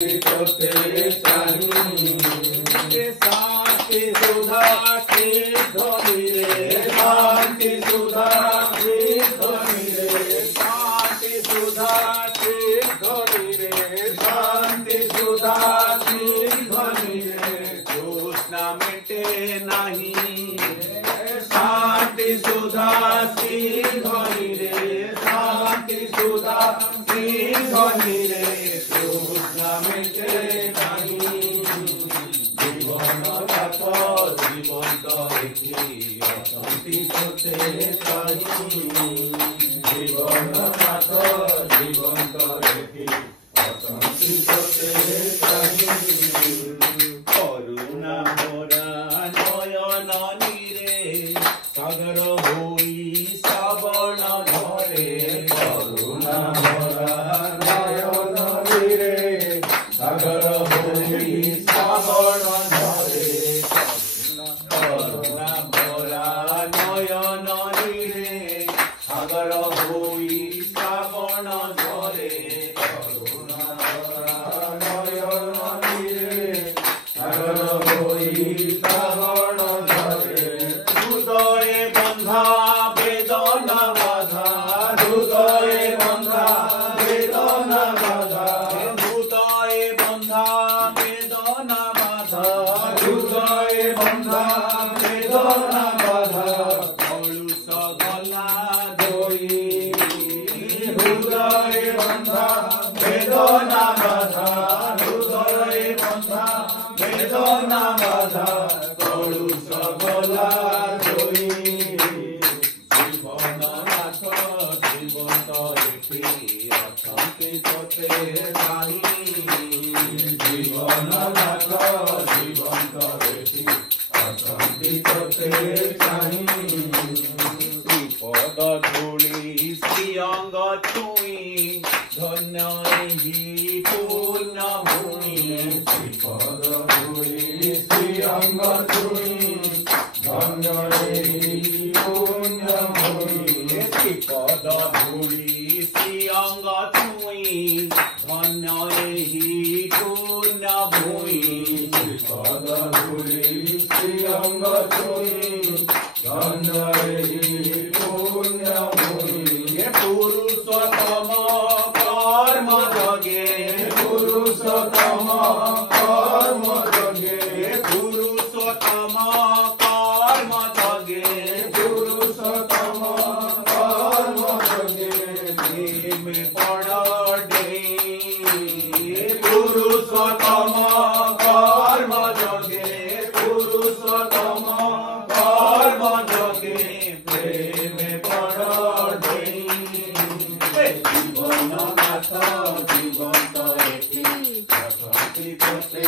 करते चाहिए शांति सुधा की ध्वनि रे शांति सुधा की ध्वनि रे शांति सुधा की ध्वनि रे शांति सुधा की ध्वनि रे तृष्णा मिटे नहीं शांति सुधा की ध्वनि रे शांति सुधा की ध्वनि रे तृष्णा मिटे नहीं जीवन नाथ जीवंत देखी अशांति करते चाहिए जीवन नाथ जीवंत देखी अशांति करते चाहिए करुणा भरा नयन नीरे सागर होई श्रावण धरे करुणा भरा नयन नीरे सागर होई श्रावण धरे करुणा भरा नयन नीरे सागर होई श्रावण धरे करुणा भरा नयन नीरे सागर होई श्रावण धरे हृदय बंधा वेदना बाधा हृदय बंधा वेदना बाधा हृदय बंधा वेदना बाधा हृदय बंधा वेदना बाधा कलुष गला धोई हृदय बंधा वेदना बाधा हृदय बंधा वेदना बाधा कलुष गला धोई जीवन नाथ जीवंत देखी अशांति करते नहीं जीवन नाथ जीवंत देखी अशांति करते नहीं पद धूली श्रीअंग छुई धन्य ही पूर्ण भूमि पद धूली श्रीअंग छुई धन्य ही पूर्ण भूमि पद धूली श्रीअंग छुई धन्य ही पूर्ण भूमि पद धूली श्रीअंग छुई धन्य ही पूर्ण भूमि पुरुषोत्तम कर्म जगे पुरुषोत्तम कर्म जगे पुरुषोत्तम कर्म जगे पुरुषोत्तम कर्म जगे प्रेम बड़ पुरुषोत्तम कर्म जगे पुरुषोत्तम कर्म जगे प्रेम बड़ जीवन नाथ जीवंत देखी अशांति करते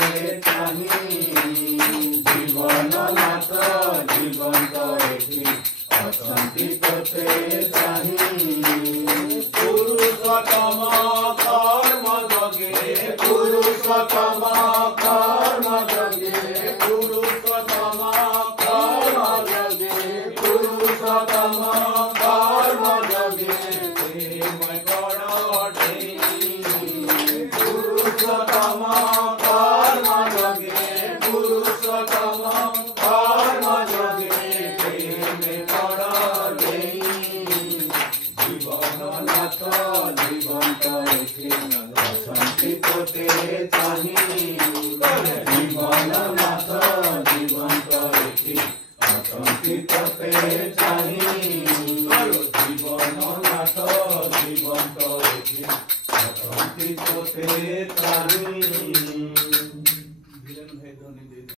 चाहिए जीवन नाथ जीवंत देखी अशांति करते चाहिए पुरुषोत्तम कर्म जगे पुरुषोत्तम कर्म जगे पुरुषोत्तम कर्म जगे पुरुषोत्तम कर्म जगे प्रेम गढ़ पुरुषोत्तम कर्म जगे पुरुषोत्तम कर्म जगे प्रेम गढ़ जीवन नाथ जीवंत देखी अशांति करते चाहिए जीवन नाथ जीवंत देखी अशांति करते चाहिए जीवन नाथ जीवंत देखी अशांति करते चाहिए।